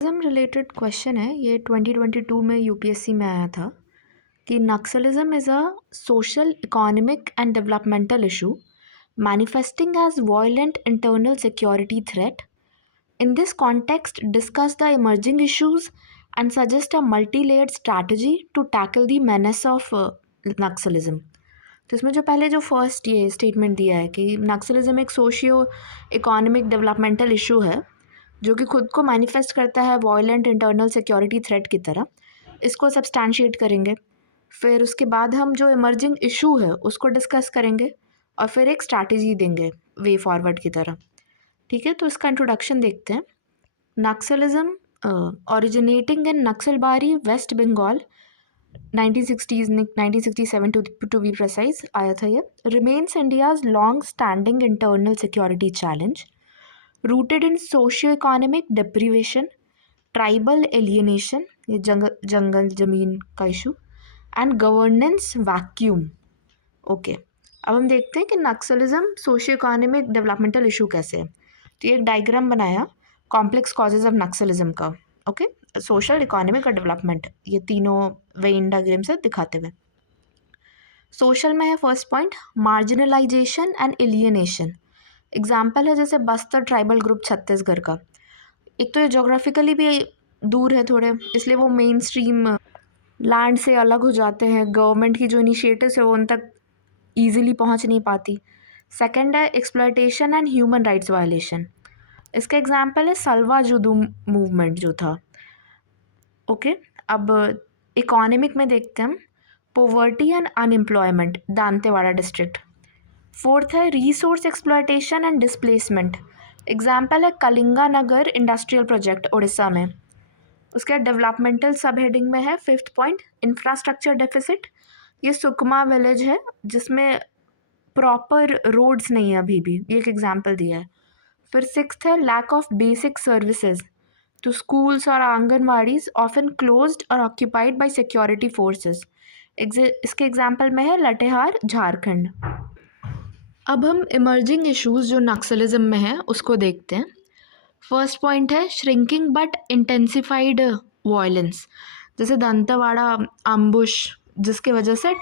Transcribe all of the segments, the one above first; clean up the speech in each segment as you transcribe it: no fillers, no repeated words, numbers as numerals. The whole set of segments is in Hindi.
रिलेटेड क्वेश्चन है ये 2022 में यूपीएससी में आया था कि Naxalism is a social economic and developmental issue manifesting as violent internal security threat. In this context, discuss the emerging issues and suggest a multi-layered strategy to tackle the menace of Naxalism. तो इसमें जो पहले जो फर्स्ट ये स्टेटमेंट दिया है कि नक्सलिज्म एक सोशियो इकोनॉमिक डेवलपमेंटल इशू है जो कि खुद को मैनिफेस्ट करता है वॉयलेंट इंटरनल सिक्योरिटी थ्रेट की तरह, इसको सब्सटैंशिएट करेंगे। फिर उसके बाद हम जो इमर्जिंग इशू है उसको डिस्कस करेंगे और फिर एक स्ट्रैटेजी देंगे वे फॉरवर्ड की तरह। ठीक है, तो इसका इंट्रोडक्शन देखते हैं। Naxalism originating in Naxalbari West Bengal 1960s 1967 to be precise आया था ये। Remains India's long standing internal security challenge rooted in socio-economic deprivation, tribal alienation, ये जंगल ज़मीन का issue, and governance vacuum. Okay, अब हम देखते हैं कि Naxalism socio economic developmental issue कैसे है। तो ये एक डायग्राम बनाया कॉम्प्लेक्स कॉजेज ऑफ नक्सलिज्म का। ओके, सोशल, इकोनॉमिक और डेवलपमेंट, ये तीनों वेन डायग्राम से दिखाते हुए। सोशल में है first point marginalisation and alienation. Example है जैसे बस्तर ट्राइबल ग्रुप छत्तीसगढ़ का। एक तो ये जोग्राफिकली भी दूर है थोड़े, इसलिए वो मेन स्ट्रीम लैंड से अलग हो जाते हैं। गवर्नमेंट की जो इनिशिएटिव्स है वो उन तक ईजिली पहुंच नहीं पाती। सेकंड है exploitation and human rights violation. इसका एग्जाम्पल है सलवा जुदू मूवमेंट जो था। ओके, अब इकोनॉमिक में देखते हैं हम poverty and unemployment, Dantewada district. Fourth है resource exploitation and displacement. Example है कलिंगा नगर इंडस्ट्रियल प्रोजेक्ट उड़ीसा में। उसके डेवलपमेंटल सब हेडिंग में है फिफ्थ पॉइंट इंफ्रास्ट्रक्चर डेफिसिट। ये सुकमा विलेज है जिसमें प्रॉपर रोड्स नहीं है अभी भी, ये एक एग्जाम्पल दिया है। फिर सिक्स्थ है लैक ऑफ बेसिक सर्विसेज। तो स्कूल्स और आंगनवाड़ीज ऑफन क्लोज्ड और ऑक्यूपाइड बाय सिक्योरिटी फोर्सेस। इसके एग्जाम्पल में है लटेहार झारखंड। अब हम इमर्जिंग इश्यूज जो नक्सलिज्म में है उसको देखते हैं। फर्स्ट पॉइंट है श्रिंकिंग बट इंटेंसिफाइड वायलेंस, जैसे दंतेवाड़ा अम्बुश जिसके वजह से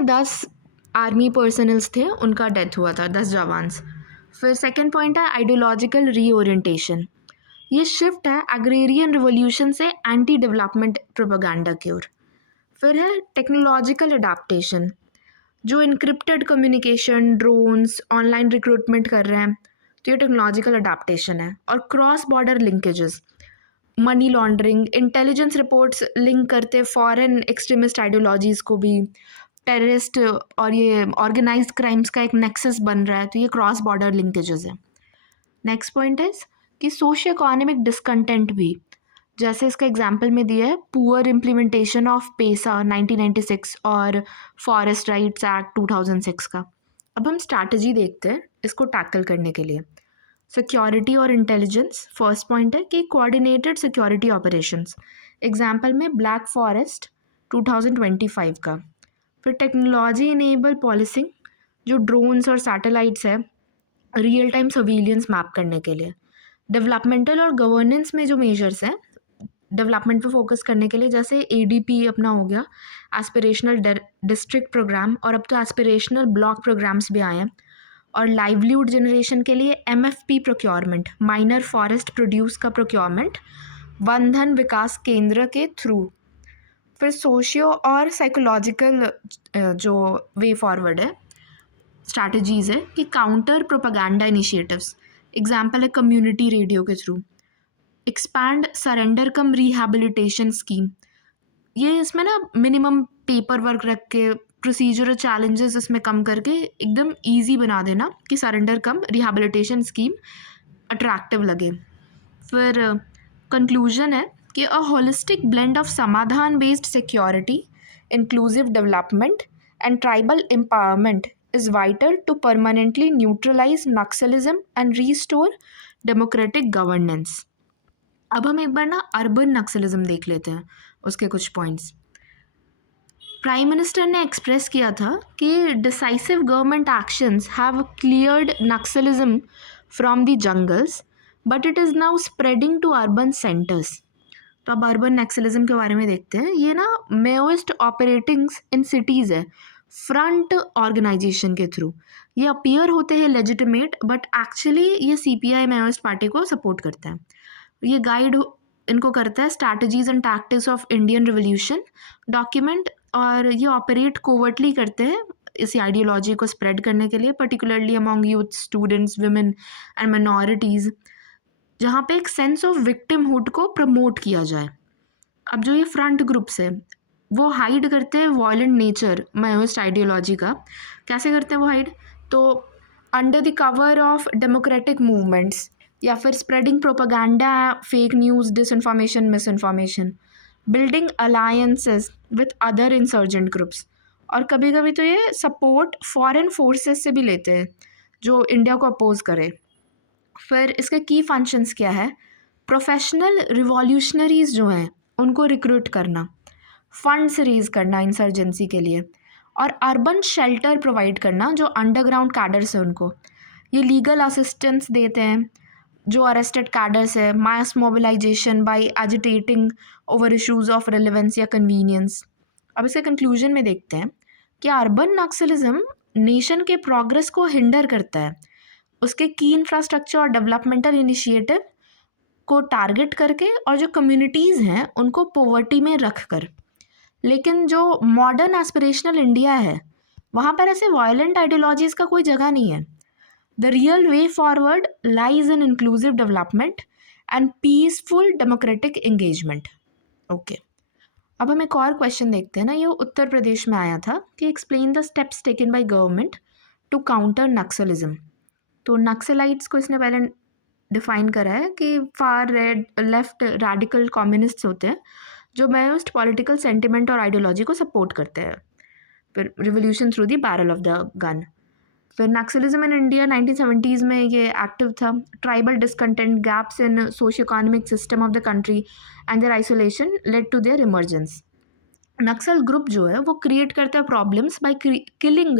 10 आर्मी पर्सनल्स थे, उनका डेथ हुआ था, 10 जवान्स। फिर सेकंड पॉइंट है आइडियोलॉजिकल रीओरिएंटेशन। ये शिफ्ट है एग्रेरियन रिवोल्यूशन से एंटी डेवलपमेंट प्रोपेगेंडा की ओर। फिर है टेक्नोलॉजिकल अडेप्टेशन, जो encrypted communication, drones, online recruitment कर रहे हैं, तो ये टेक्नोलॉजिकल अडेप्टेशन है। और cross border linkages, money laundering, intelligence reports link करते फॉरेन एक्सट्रीमिस्ट आइडियोलॉजीज़ को भी, टेररिस्ट और ये ऑर्गेनाइज्ड क्राइम्स का एक नेक्सस बन रहा है, तो ये क्रॉस बॉर्डर लिंकेजेस है। नेक्स्ट पॉइंट है कि सोशियो इकोनॉमिक डिसकंटेंट भी, जैसे इसका एग्जाम्पल में दिया है पुअर इम्प्लीमेंटेशन ऑफ पेसा 1996 और फॉरेस्ट राइट्स एक्ट 2006 का। अब हम स्ट्रैटेजी देखते हैं इसको टैकल करने के लिए। सिक्योरिटी और इंटेलिजेंस, फर्स्ट पॉइंट है कि कोऑर्डिनेटेड सिक्योरिटी ऑपरेशंस, एग्जाम्पल में ब्लैक फॉरेस्ट 2025 का। फिर टेक्नोलॉजी इनेबल पॉलिसिंग, जो ड्रोन्स और सैटेलाइट्स है रियल टाइम सर्विलियंस मैप करने के लिए। डेवलपमेंटल और गवर्नेंस में जो मेजर्स हैं डेवलपमेंट पे फोकस करने के लिए, जैसे एडीपी अपना हो गया एस्पिरेशनल डिस्ट्रिक्ट प्रोग्राम, और अब तो एस्पिरेशनल ब्लॉक प्रोग्राम्स भी आए हैं। और लाइवलीहुड जनरेशन के लिए MFP procurement, minor forest produce का प्रोक्योरमेंट, वन धन विकास केंद्र के थ्रू। फिर सोशियो और साइकोलॉजिकल जो वे फॉरवर्ड है स्ट्रैटेजीज़ है कि काउंटर प्रोपेगेंडा इनिशिएटिव्स, एग्जाम्पल है कम्युनिटी रेडियो के थ्रू। एक्सपैंड सरेंडर कम रिहैबिलिटेशन स्कीम, ये इसमें ना मिनिमम पेपर वर्क रख के प्रोसीजरल चैलेंजेस इसमें कम करके एकदम इजी बना देना कि सरेंडर कम रिहैबिलिटेशन स्कीम अट्रैक्टिव लगे। फिर कंक्लूजन है कि अ होलिस्टिक ब्लेंड ऑफ समाधान based security, inclusive development and tribal empowerment is vital to permanently neutralize Naxalism and restore democratic governance. अब हम एक बार ना अर्बन नक्सलिज्म देख लेते हैं, उसके कुछ पॉइंट्स। प्राइम मिनिस्टर ने एक्सप्रेस किया था कि decisive government actions have cleared Naxalism from the jungles but it is now spreading to urban centres. तो अब अर्बन नक्सलिज्म के बारे में देखते हैं। ये ना मेओइस्ट ऑपरेटिंग इन सिटीज़ है, फ्रंट ऑर्गेनाइजेशन के थ्रू। ये अपीयर होते हैं लेजिटिमेट, बट एक्चुअली ये सीपीआई मेओइस्ट पार्टी को सपोर्ट करता है। ये गाइड इनको करता है strategies and tactics of Indian revolution document, और ये ऑपरेट कोवर्टली करते हैं इस आइडियोलॉजी को स्प्रेड करने के लिए, particularly among youth, students, women and minorities, जहाँ पे एक सेंस ऑफ विक्टिमहुड को प्रमोट किया जाए। अब जो ये फ्रंट ग्रुप्स है वो हाइड करते हैं वॉयलेंट नेचर माओइस्ट आइडियोलॉजी का। कैसे करते हैं वो हाइड? तो under the cover of democratic movements, या फिर spreading propaganda, fake news, disinformation, misinformation, building alliances with other insurgent groups, और कभी कभी तो ये सपोर्ट फॉरेन फोर्सेस से भी लेते हैं जो इंडिया को अपोज करे। फिर इसके की फंक्शंस क्या है? प्रोफेशनल रिवॉल्यूशनरीज जो हैं उनको रिक्रूट करना, फंड्स रेज करना इंसर्जेंसी के लिए, और अर्बन शेल्टर प्रोवाइड करना जो अंडरग्राउंड कैडर्स है उनको। ये लीगल असिस्टेंस देते हैं जो अरेस्टेड कैडर्स है, mass mobilisation by agitating over issues of relevance या कन्वीनियंस। अब इसके कंक्लूजन में देखते हैं कि अर्बन नक्सलिज्म नेशन के प्रोग्रेस को हिंडर करता है, उसके की इंफ्रास्ट्रक्चर और डेवलपमेंटल इनिशिएटिव को टारगेट करके, और जो कम्युनिटीज़ हैं उनको पॉवर्टी में रख कर। लेकिन जो मॉडर्न एस्पिरेशनल इंडिया है वहाँ पर ऐसे वायलेंट आइडियोलॉजीज़ का कोई जगह नहीं है। The real way forward lies in inclusive development and peaceful democratic engagement. Okay, अब हम एक और क्वेश्चन देखते हैं ना, ये उत्तर प्रदेश में आया था कि explain the steps taken by government to counter Naxalism. तो नक्सलाइट्स को इसने पहले डिफाइन करा है कि फार लेफ्ट रेडिकल कम्युनिस्ट्स होते हैं जो माओइस्ट पॉलिटिकल सेंटिमेंट और आइडियोलॉजी को सपोर्ट करते हैं। फिर revolution through the barrel of the gun. फिर नक्सलिज्म इन इंडिया 1970s में ये एक्टिव था। Tribal discontent, gaps in socio economic system of the country and their isolation led to their emergence. Naxal group जो है वो क्रिएट करता है problems by killing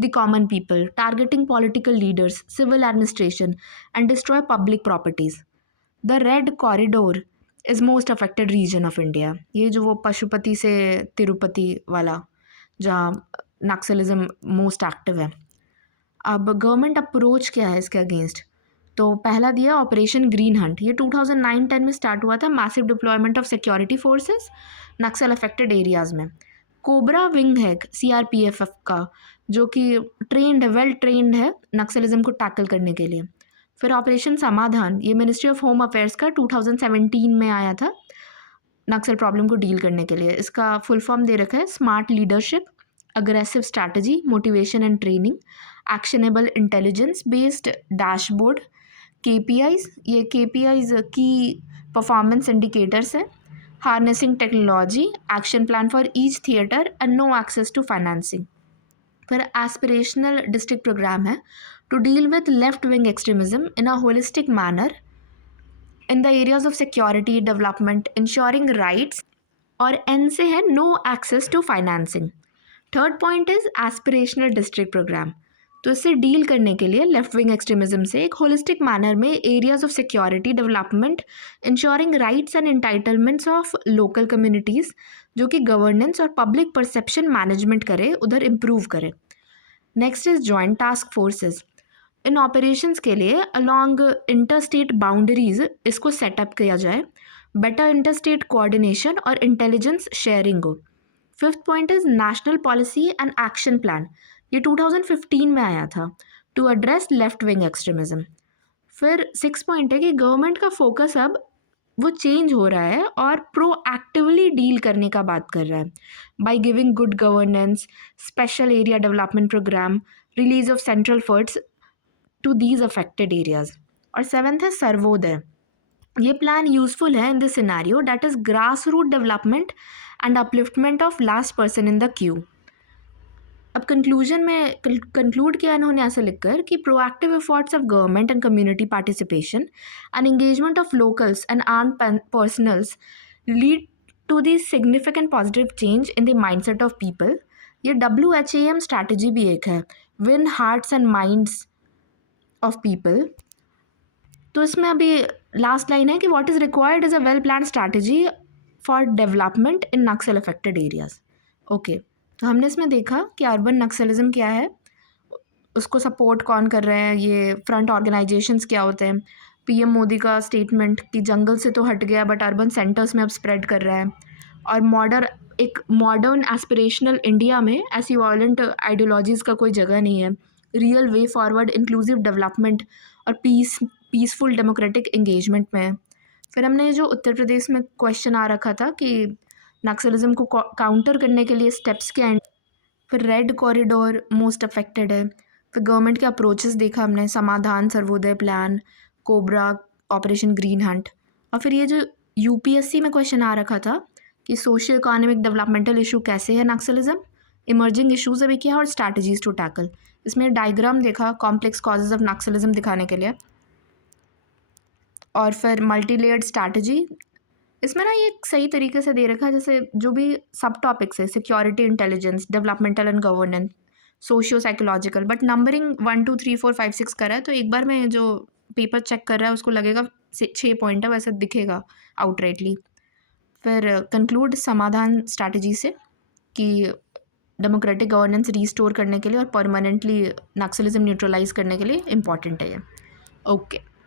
the common people, targeting political leaders, civil administration and destroy public properties. The red corridor is most affected region of India. ये जो वो पशुपति से तिरुपति वाला जहाँ नक्सलिज्म मोस्ट एक्टिव है। अब गवर्नमेंट अप्रोच क्या है इसके अगेंस्ट? तो पहला दिया ऑपरेशन ग्रीन हंट। ये 2009-10 में स्टार्ट हुआ था। Massive deployment of security forces Naxal affected areas में। कोबरा विंग है सीआरपीएफ का, जो कि ट्रेंड है, वेल ट्रेंड है नक्सलिज्म को टैकल करने के लिए। फिर ऑपरेशन समाधान, ये मिनिस्ट्री ऑफ होम अफेयर्स का 2017 में आया था नक्सल प्रॉब्लम को डील करने के लिए। इसका फुल फॉर्म दे रखा है smart leadership, aggressive strategy, motivation and training, actionable intelligence based dashboard, KPIs, ये केपीआईज की परफॉर्मेंस इंडिकेटर्स हैं, harnessing technology, action plan for each theatre and no access to financing. फिर एस्पिरेशनल डिस्ट्रिक्ट प्रोग्राम है to deal with left wing extremism in a holistic manner in the areas of security, development, ensuring rights, और एन से है no access to financing. Third point is aspirational district programme. तो इससे डील करने के लिए लेफ्ट विंग एक्सट्रीमिज्म से एक होलिस्टिक मैनर में areas of security, development, ensuring rights and entitlements of local communities, जो कि गवर्नेंस और पब्लिक परसेप्शन मैनेजमेंट करे, उधर इम्प्रूव करे। Next is joint task forces. इन ऑपरेशंस के लिए अलॉन्ग इंटरस्टेट बाउंड्रीज इसको सेटअप किया जाए, बेटर इंटरस्टेट कोऑर्डिनेशन और इंटेलिजेंस शेयरिंग हो। Fifth point is national policy and action plan. ये 2015 में आया था to address left wing extremism. फिर सिक्स पॉइंट है कि गवर्नमेंट का फोकस अब वो चेंज हो रहा है और प्रोएक्टिवली डील करने का बात कर रहा है by giving good governance, special area development programme, release of central funds to these affected areas. और सेवेंथ है सर्वोदय। ये प्लान यूजफुल है in this scenario, that is grass root development and upliftment of last person in the queue. अब कंक्लूजन में कंक्लूड किया इन्होंने ऐसे लिखकर कि proactive efforts of government and community participation and engagement of locals and armed personnels lead to the significant positive change in the mindset of people. ये WHAM स्ट्रैटेजी भी एक है, win hearts and minds of people. तो इसमें अभी लास्ट लाइन है कि what is required is a well plan strategy for development in Naxal affected areas. Okay, तो हमने इसमें देखा कि अर्बन नक्सलिज्म क्या है, उसको सपोर्ट कौन कर रहे हैं, ये फ्रंट ऑर्गेनाइजेशंस क्या होते हैं, पीएम मोदी का स्टेटमेंट कि जंगल से तो हट गया बट अर्बन सेंटर्स में अब स्प्रेड कर रहा है, और मॉडर्न एस्पिरेशनल इंडिया में ऐसी वायलेंट आइडियोलॉजीज़ का कोई जगह नहीं है, real way forward inclusive development और पीसफुल डेमोक्रेटिक एंगेजमेंट में है। फिर हमने जो उत्तर प्रदेश में क्वेश्चन आ रखा था कि नक्सलिज्म को काउंटर करने के लिए स्टेप्स क्या हैं, फिर रेड कॉरिडोर मोस्ट अफेक्टेड है, फिर गवर्नमेंट के अप्रोचेस देखा हमने, समाधान, Sarvodaya plan, cobra, operation green Hunt, और फिर ये जो यूपीएससी में क्वेश्चन आ रखा था कि सोशियो इकोनॉमिक डेवलपमेंटल इशू कैसे है नक्सलिज्म, इमर्जिंग इशूज अभी क्या है और स्ट्रैटेजीज टू टैकल। इसमें डायग्राम देखा कॉम्प्लेक्स कॉजेज ऑफ नक्सलिज्म दिखाने के लिए, और फिर मल्टी लेयर्ड स्ट्रैटेजी। इसमें ना ये सही तरीके से दे रखा है, जैसे जो भी सब टॉपिक्स है, security, intelligence, developmental and governance, socio psychological, but numbering 1 2 3 4 5 6 करा है, तो एक बार में जो पेपर चेक कर रहा है उसको लगेगा 6 पॉइंट है, वैसे दिखेगा आउटराइटली। फिर कंक्लूड समाधान स्ट्रैटेजी से कि डेमोक्रेटिक गवर्नेंस रीस्टोर करने के लिए और परमानेंटली नक्सलिज्म न्यूट्रलाइज करने के लिए इम्पॉर्टेंट है ये। ओके।